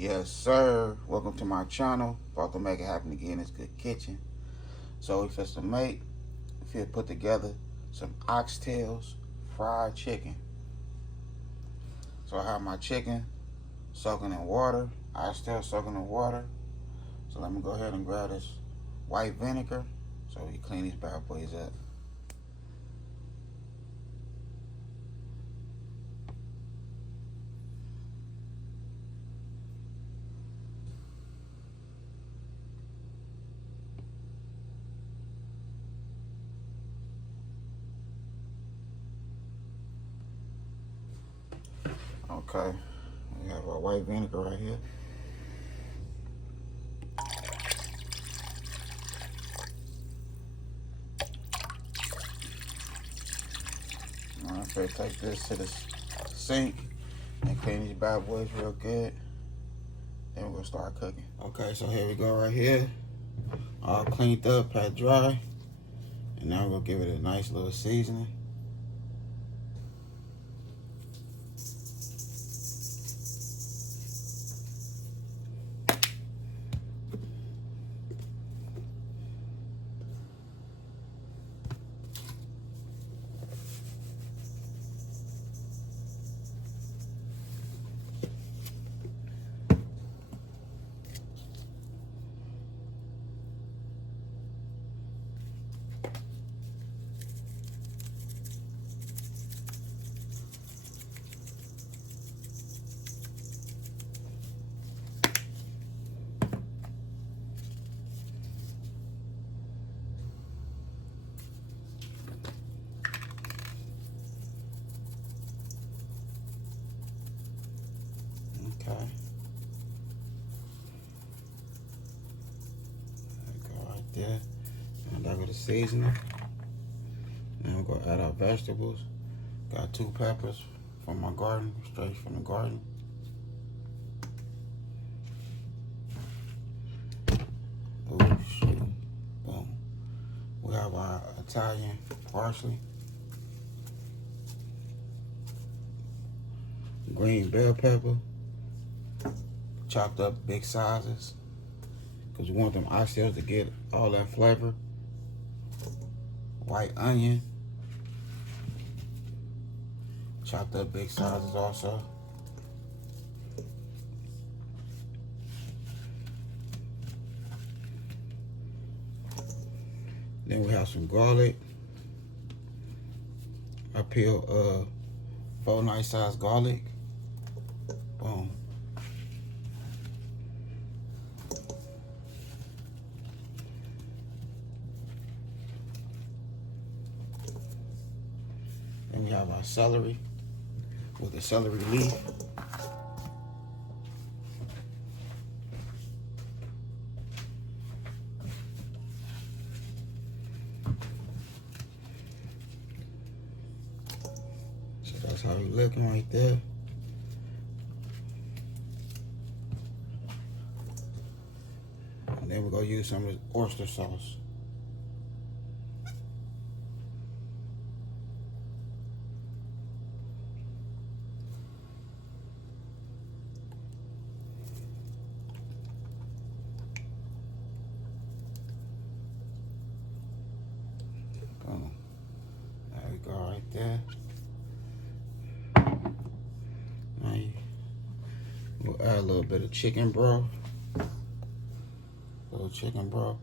Yes, sir. Welcome to my channel. About to make it happen again. It's Good Kitchen. So we finna put together some oxtails fried chicken. So I have my chicken soaking in water, oxtails soaking in water. So let me go ahead and grab this white vinegar so we clean these bad boys up. Okay, we have our white vinegar right here. I'm gonna take this to the sink and clean these bad boys real good. Then we're gonna start cooking. Okay, so here we go right here. All cleaned up, pat dry. And now we're gonna give it a nice little seasoning. Okay. There we go right there. And back with the seasoning. Now we're gonna add our vegetables. Got 2 peppers from my garden, straight from the garden. Oh shoot. Boom. We have our Italian parsley. Green bell pepper. Chopped up big sizes. Because we want them oxtails to get all that flavor. White onion. Chopped up big sizes also. Then we have some garlic. I peel 4 nice sized garlic. Boom. Then we have our celery with the celery leaf. So that's how it's looking right there. And then we're gonna use some of the oyster sauce. Boom. There we go right there. Now we'll add a little bit of chicken broth. A little chicken broth.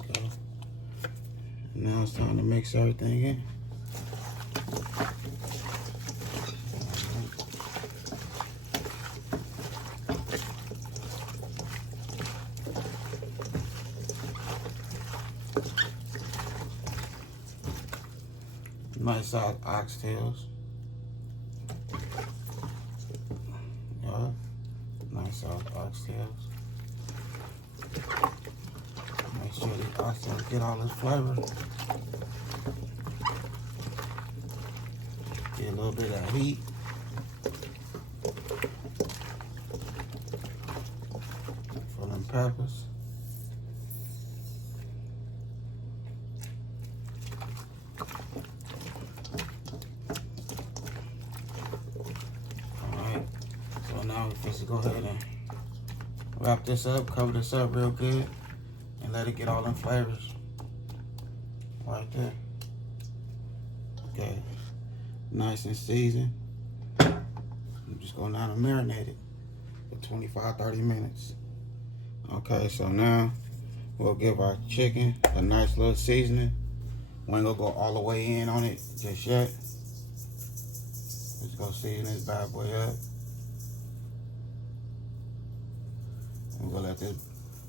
Okay. Now it's time to mix everything in. Nice size oxtails. Yeah, nice size oxtails. Make sure the oxtails get all this flavor. Get a little bit of heat. For them peppers. Just go ahead and wrap this up, cover this up real good, and let it get all them flavors right there. Okay, nice and seasoned. I'm just going down and marinate it for 25-30 minutes. Okay, so now we'll give our chicken a nice little seasoning. We ain't gonna go all the way in on it just yet. Just gonna season this bad boy up. We're gonna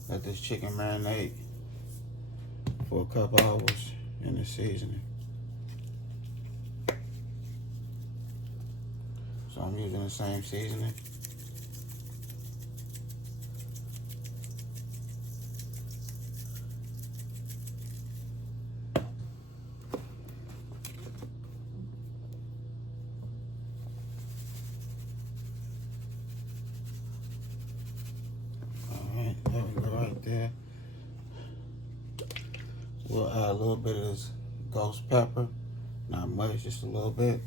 let this chicken marinate for a couple hours in the seasoning. So I'm using the same seasoning. There we go right there. We'll add a little bit of this ghost pepper. Not much, just a little bit.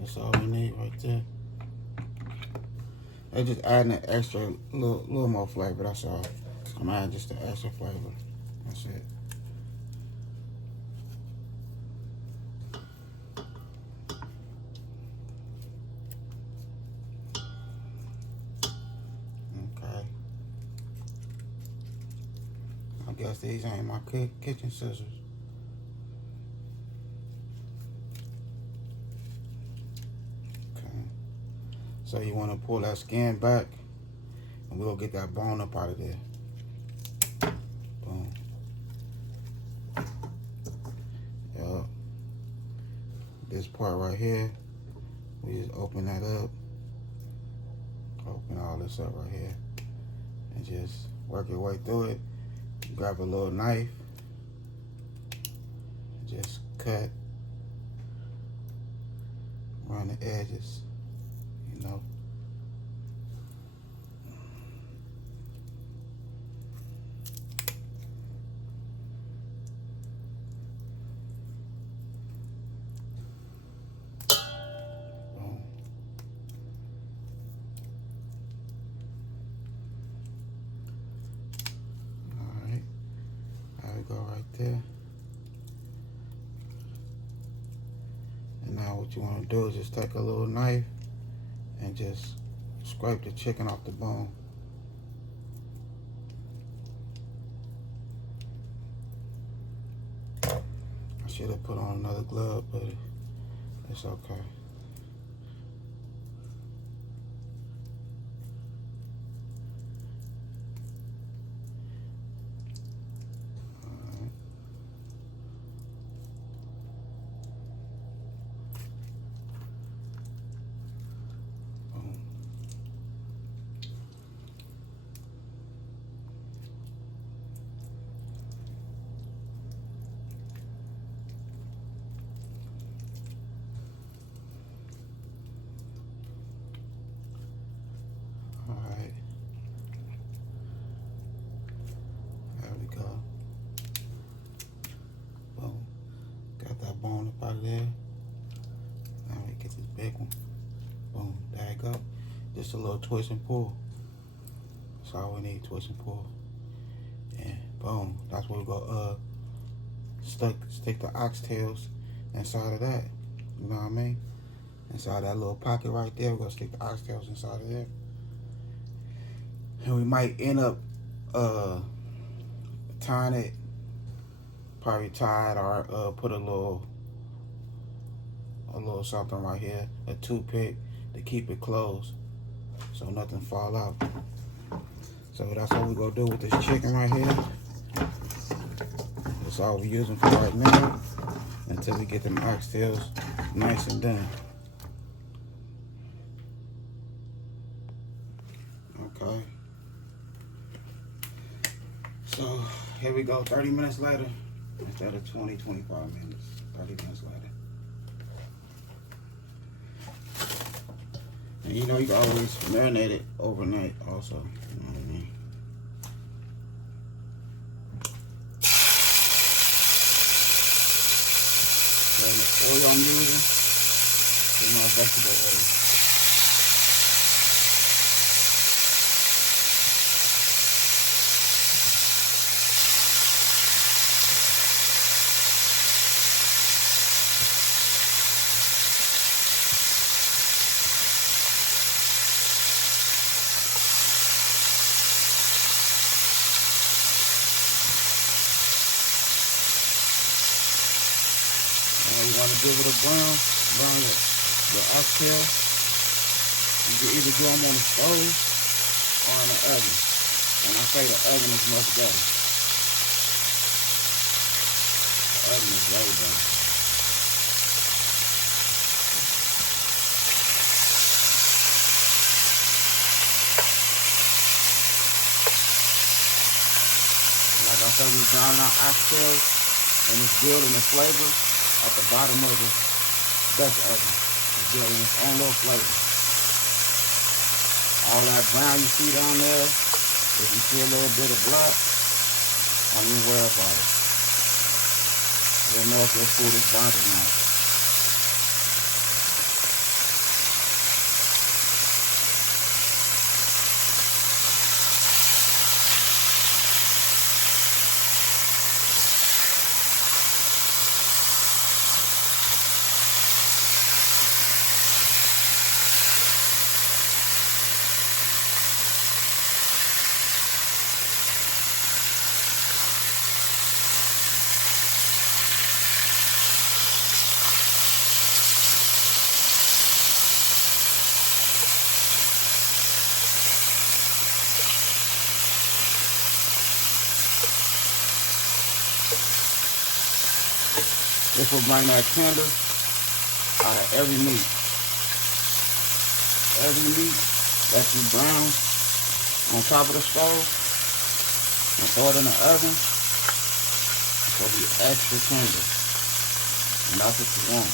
That's all we need right there. They're just adding an extra, little more flavor, that's all. I'm adding just the extra flavor. That's it. I guess these ain't my kitchen scissors. Okay. So you want to pull that skin back, and we'll get that bone up out of there. Boom. Yup. This part right here, we just open that up. Open all this up right here, and just work your way through it. Grab a little knife, just cut around the edges, you know. Boom. Go right there. And now what you want to do is just take a little knife and just scrape the chicken off the bone. I should have put on another glove, but it's okay. Alright. There we go. Boom. Got that bone up out of there. Now we get this big one. Boom. There you go. Just a little twist and pull. That's all we need, twist and pull. And boom. That's where we go stick the oxtails inside of that. You know what I mean? Inside that little pocket right there, we're gonna stick the oxtails inside of there. And we might end up tying it, probably tie it, or put a little something right here, a toothpick, to keep it closed so nothing fall out. So that's what we're gonna do with this chicken right here. That's all we're using for right now until we get them oxtails nice and done. Okay. So here we go, 30 minutes later, instead of 20, 25 minutes, 30 minutes later. And you know, you can always marinate it overnight also, you know what I mean? oil I'm using is my vegetable oil. You want to give it a brown the oxtail. You can either do them on the stove or in the oven. And I say the oven is much better. The oven is way better. Like I said, we browning our oxtails and it's building the flavor at the bottom of the Dutch oven. It's building its own little flavor. All that brown you see down there, if you see a little bit of black, don't even worry about it. You'll know if your food is burnt or not. This will bring that tender out of every meat. Every meat that you brown on top of the stove and throw it in the oven, it's going to be extra tender. And that's what you want.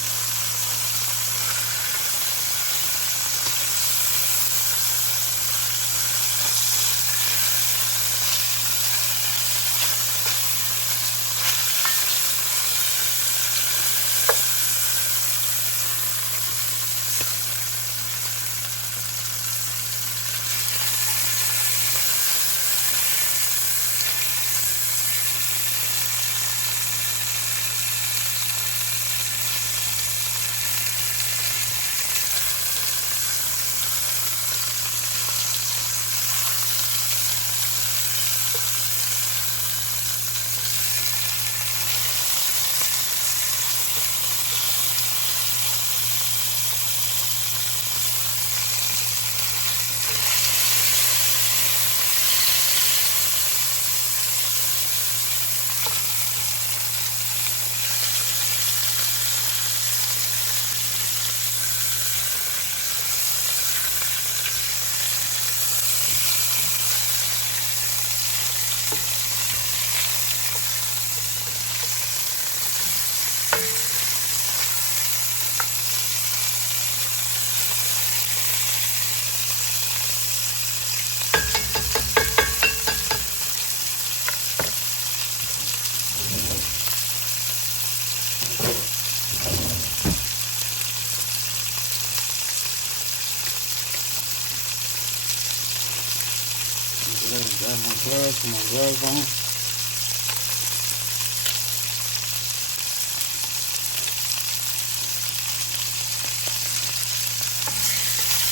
Got my gloves, put my gloves on.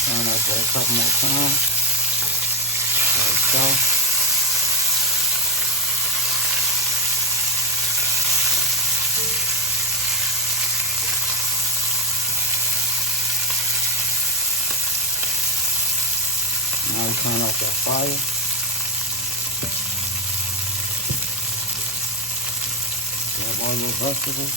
Turn that for a couple more times. There we go. Now we turn off that fire. Grab all your vegetables.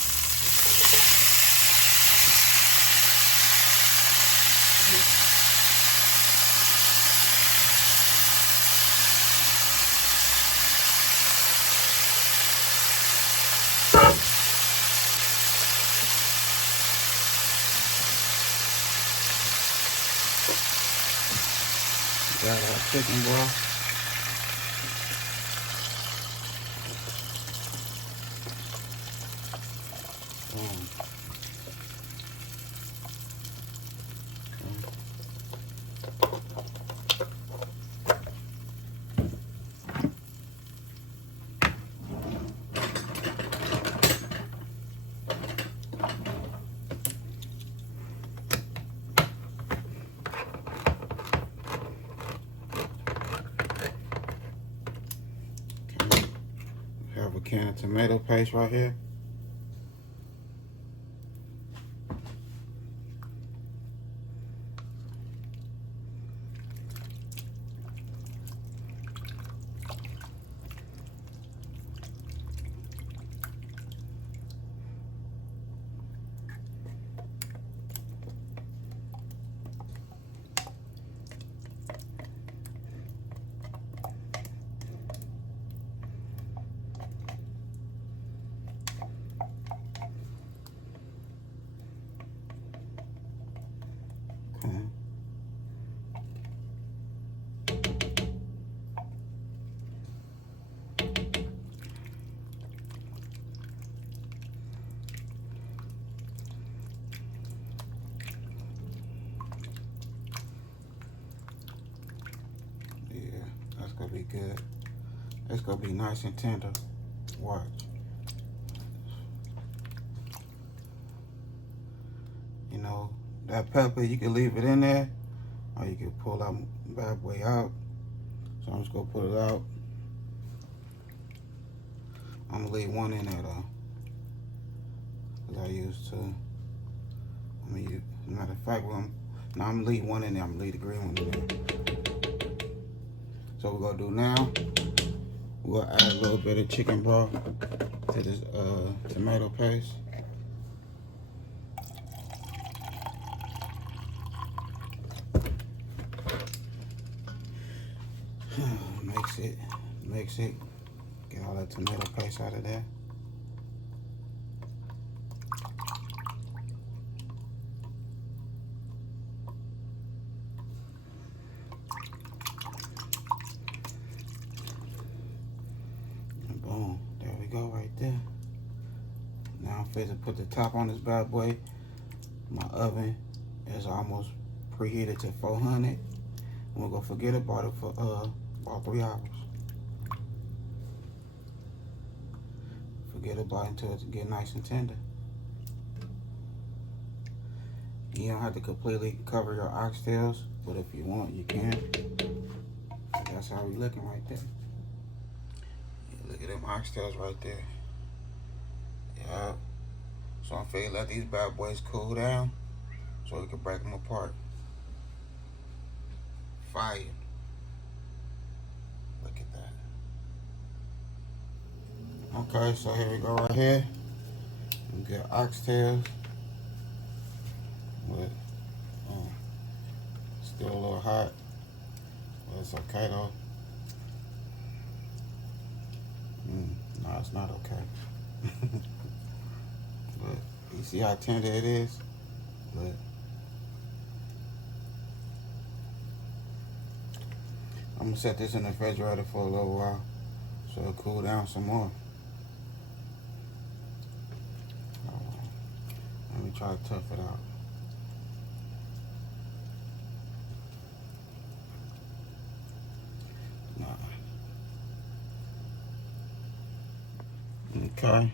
Got our chicken broth. Boom. Have a can of tomato paste right here. That's gonna be good. It's gonna be nice and tender. Watch. You know, that pepper, you can leave it in there, or you can pull that bad boy out. So I'm just gonna put it out. I'm gonna leave one in there though, because I used to. Matter of fact, I'm gonna leave one in there. I'm gonna leave the green one in there. So what we're gonna do now, we're gonna add a little bit of chicken broth to this tomato paste. Mix it, get all that tomato paste out of there. And boom, there we go right there. Now I'm fit to put the top on this bad boy. My oven is almost preheated to 400. And we're gonna forget about it for about 3 hours. Forget about it until it get nice and tender. You don't have to completely cover your oxtails, but if you want, you can. That's how we looking right there. Yeah, look at them oxtails right there. Yeah. So I'm finna let these bad boys cool down so we can break them apart. Fire. Look at that. Okay, so here we go right here. We got oxtails with still a little hot, but it's okay though. No, it's not okay. But you see how tender it is? But I'm gonna set this in the refrigerator for a little while so it'll cool down some more. Let me try to tough it out. Okay,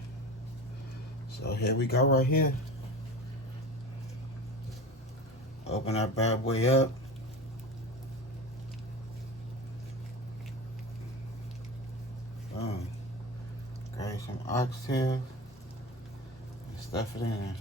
so here we go right here. Open that bad boy up. Okay, some oxtails and stuff it in there.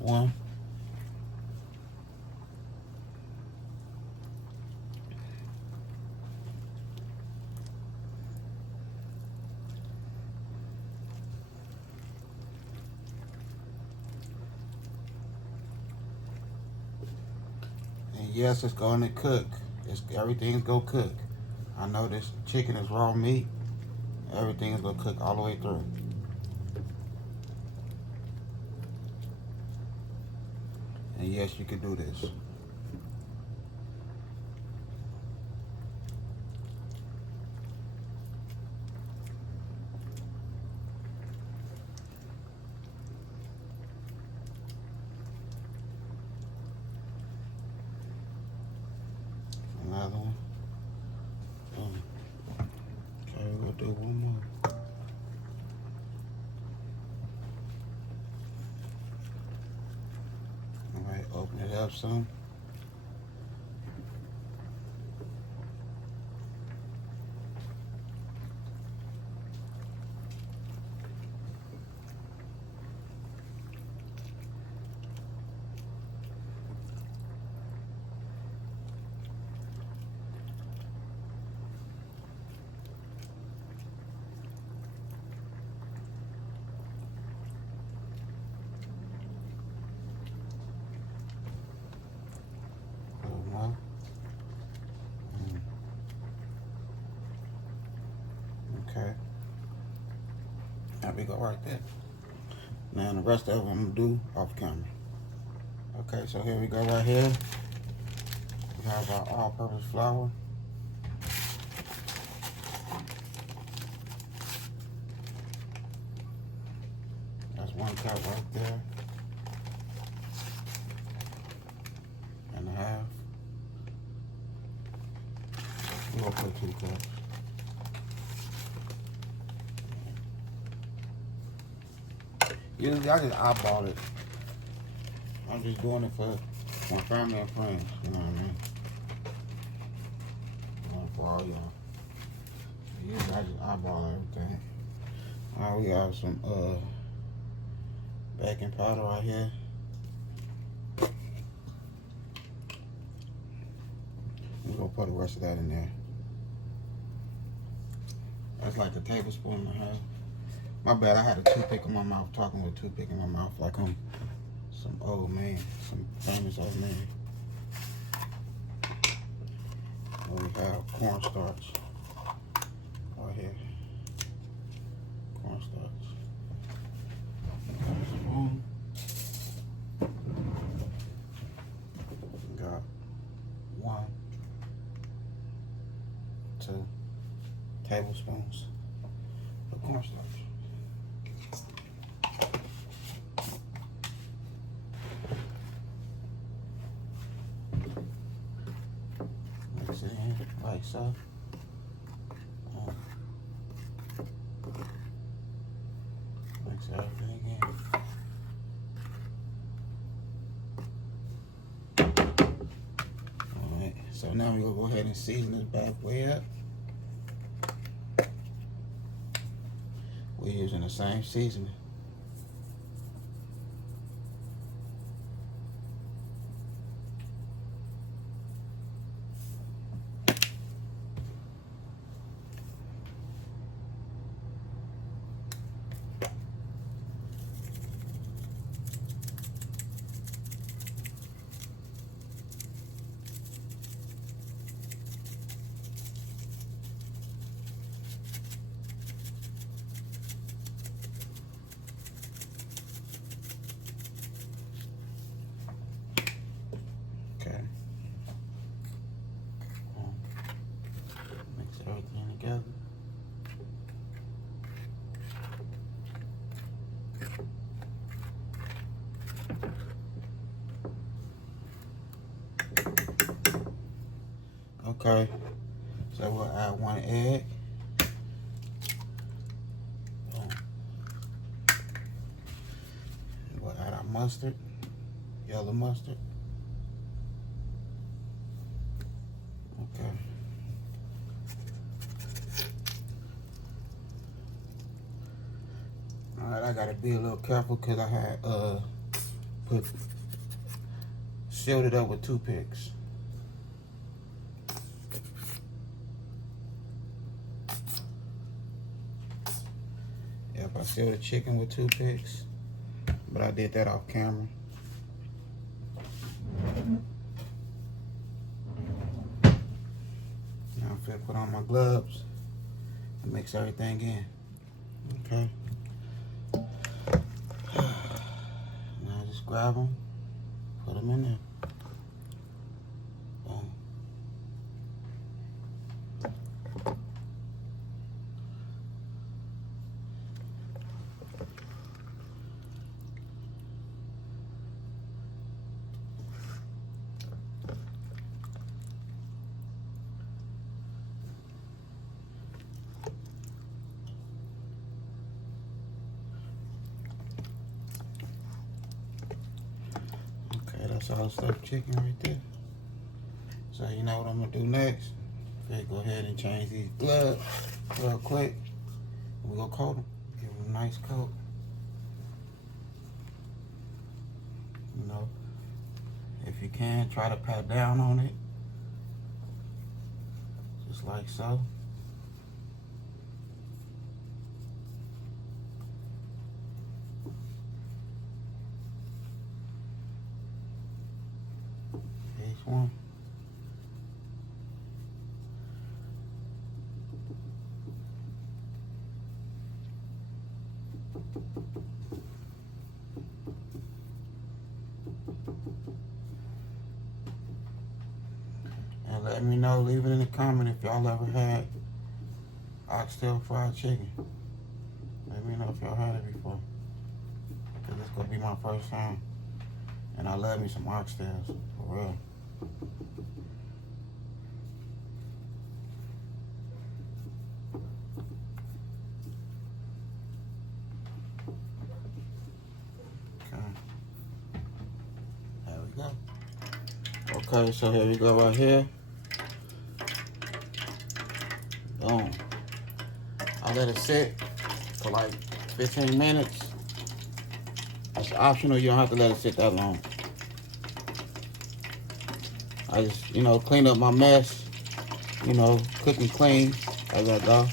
One. yes, it's going to cook. Everything's going to cook. I know this chicken is raw meat. Everything is going to cook all the way through. And yes, you can do this. Another one. Okay, we'll do one more. Alright, open it up some. Okay. There we go right there. Now the rest of them I'm gonna do off camera. Okay, so here we go right here. We have our all-purpose flour. That's 1 cup right there. And a half. We're gonna put 2 cups. Usually I just eyeball it. I'm just doing it for my family and friends, you know what I mean? For all y'all. Usually I just eyeball everything. Alright, we have some baking powder right here. We're gonna put the rest of that in there. That's like a tablespoon and a half. My bad, I had a toothpick in my mouth, talking with a toothpick in my mouth like I'm some old man, some famous old man. We have cornstarch right here. Cornstarch. Spoon. Got 1, 2 tablespoons of cornstarch. Mix it in like so. Mix everything in. Alright, so now we're gonna go ahead and season this bad way up. We're using the same seasoning. Everything together. Okay, so we'll add 1 egg. We'll add our mustard, yellow mustard. Okay. Alright, I gotta be a little careful because I had sealed it up with toothpicks. Yep, I sealed the chicken with toothpicks, but I did that off camera. I'm gonna put on my gloves and mix everything in. Okay. Now just grab them, put them in there. Boom. That's all stuffed chicken right there. So you know what I'm gonna do next? Okay, go ahead and change these gloves real quick. We're gonna coat them. Give them a nice coat. You know, if you can, try to pat down on it. Just like so. One. And let me know, leave it in the comment if y'all ever had oxtail fried chicken. Let me know if y'all had it before. Cause this gonna be my first time. And I love me some oxtails, for real. Okay, so here we go right here. Boom. I let it sit for like 15 minutes. It's optional, you don't have to let it sit that long. I just, you know, clean up my mess. You know, cooking clean as I go.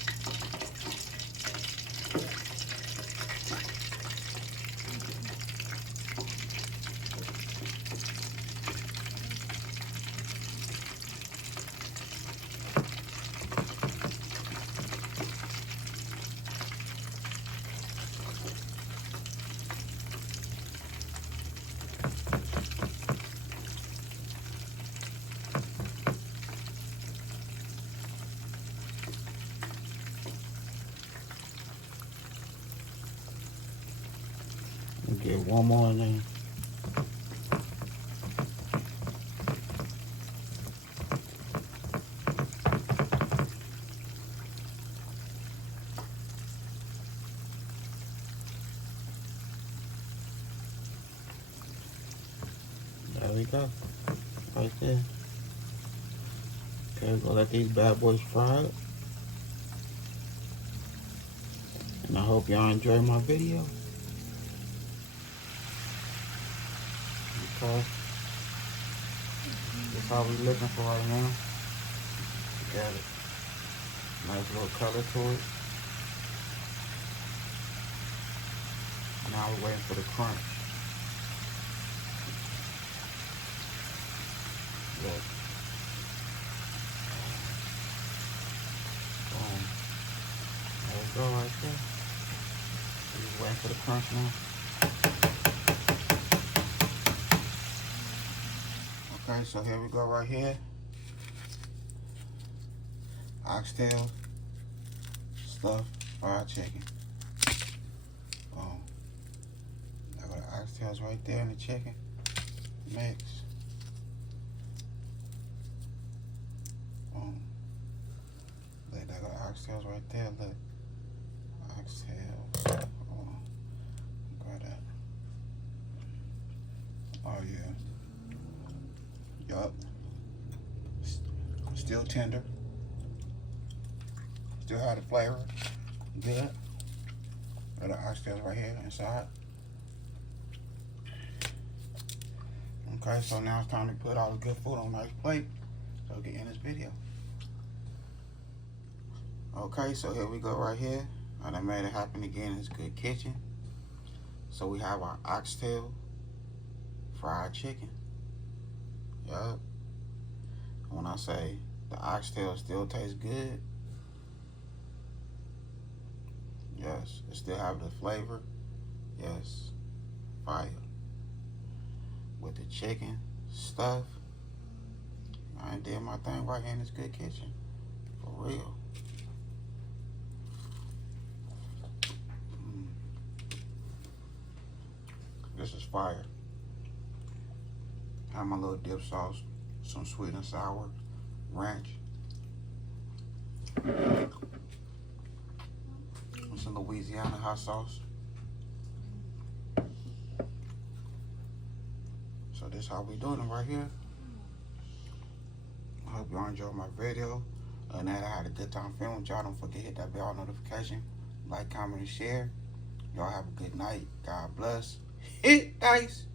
Get one more in there. There we go. Right there. Okay, we'll let these bad boys fry it. And I hope y'all enjoy my video. Okay. That's all we're looking for right now. Got it. Nice little color to it. Now we're waiting for the crunch. Look. Boom. There we go right there. We're just waiting for the crunch now. Okay, so here we go right here. Oxtail stuffed fried chicken. Boom. I got the oxtails right there in the chicken mix. Boom. Look, I got the oxtails right there. Look. Oxtails. Hold on. Grab that. Oh yeah. Yup. Still tender. Still have the flavor. Good. Got the oxtails right here inside. Okay, so now it's time to put all the good food on a nice plate so we can end this video. Okay, so here we go right here. I done made it happen again in this good kitchen. So we have our oxtail fried chicken. Yup. When I say The oxtail still tastes good. Yes, it still have the flavor. Yes, fire. With the chicken stuff, I done did my thing right here in this good kitchen. For real. This is fire. Have my little dip sauce, some sweet and sour ranch, some Louisiana hot sauce. So this is how we doing it right here. I hope y'all enjoyed my video. And that I had a good time filming. Y'all don't forget to hit that bell notification, like, comment, and share. Y'all have a good night. God bless. Hit dice.